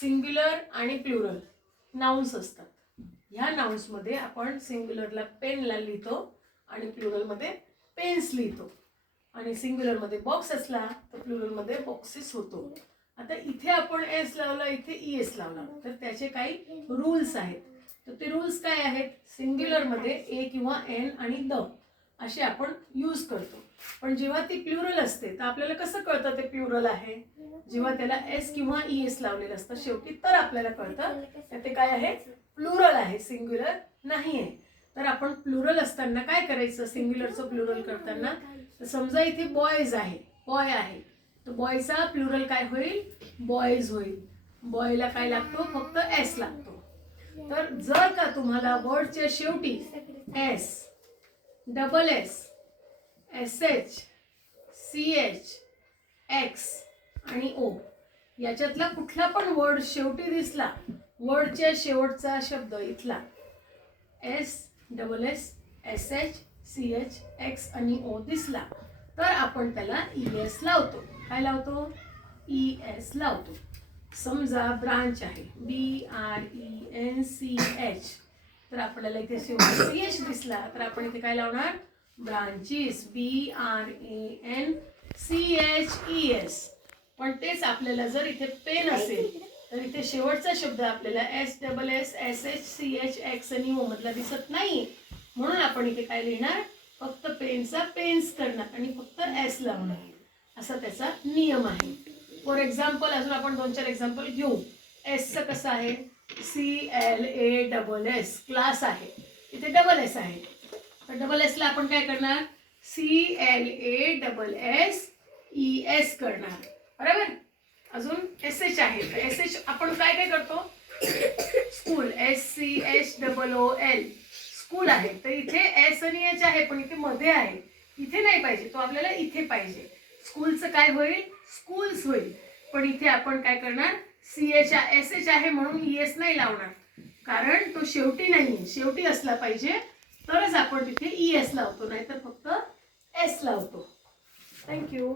Singular आणि plural nouns असतात. ह्या नाउन्समध्ये आपण सिंग्युलरला पेनला लिहितो आणि प्लुरलमध्ये पेन्स लिहितो. आणि सिंग्युलरमध्ये बॉक्स असला तर प्लुरलमध्ये बॉक्सेस होतो. आता इथे आपण एस लावला, इथे ई एस लावला, तर त्याचे काही रूल्स आहेत. तर ते रूल्स काय आहेत? सिंग्युलरमध्ये ए किंवा एन आणि द असे आपण यूज करतो. पण जेव्हा ती प्लुरल असते तर आपल्याला कसं कळतं ते प्लुरल आहे? जेव्हा त्याला एस किंवा ई एस लावलेलं असतं शेवटी, तर आपल्याला कळतं ते काय आहे, प्लुरल आहे, सिंग्युलर नाही आहे. तर आपण प्लुरल असताना काय करायचं? सिंग्युलरचं प्लुरल करताना, तर समजा इथे बॉयज आहे, बॉय आहे, तर बॉयचा प्लुरल काय होईल? बॉयज होईल. बॉयला काय लागतो? फक्त एस लागतो. तर जर का तुम्हाला वर्डच्या शेवटी S, double S, S H, C H, X आणि ओ याच्यातला कुठला पण वर्ड शेवटी दिसला, वर्डच्या शेवटचा शब्द इथला S, double S, S H, C H, X आणि ओ दिसला, तर आपण त्याला ई एस लावतो. काय लावतो? ई एस लावतो. समजा ब्रांच आहे, B R E N C H, तर आपल्याला इथे शेवटी सी एच दिसला, तर आपण इथे काय लावणार? Branches, B R A N C H E S. पण तेच आपल्याला जर इथे पेन असेल तर इथे शेवटचा शब्द आपल्याला S, double S, S H, C H, X आणि ओ मधला दिसत नाही, म्हणून आपण इथे काय लिहिणार? फक्त पेनचा पेन्स करणार आणि फक्त एस लावणार, असा त्याचा नियम आहे. फॉर एक्झाम्पल अजून आपण 2-4 एक्झाम्पल घेऊ. एसचं कसं आहे? C L A double S, class आहे, इथे डबल एस आहे, तर डबल एसला आपण काय करणार? C L A double S E S करणार, बरोबर. अजून एस एच आहे, तर एस एच आपण काय काय करतो? School, S C H double O L, school आहे, तर इथे एस आणि एच आहे पण इथे मध्ये आहे, इथे नाही पाहिजे, तो आपल्याला इथे पाहिजे. स्कूलचं काय होईल? स्कूल्स होईल. पण इथे आपण काय करणार? सी एच एस एच आहे म्हणून ई एस नाही लावणार, कारण तो शेवटी नाही, शेवटी असला पाहिजे तरच आपण तिथे ई एस लावतो, नाहीतर फक्त एस लावतो. थँक्यू.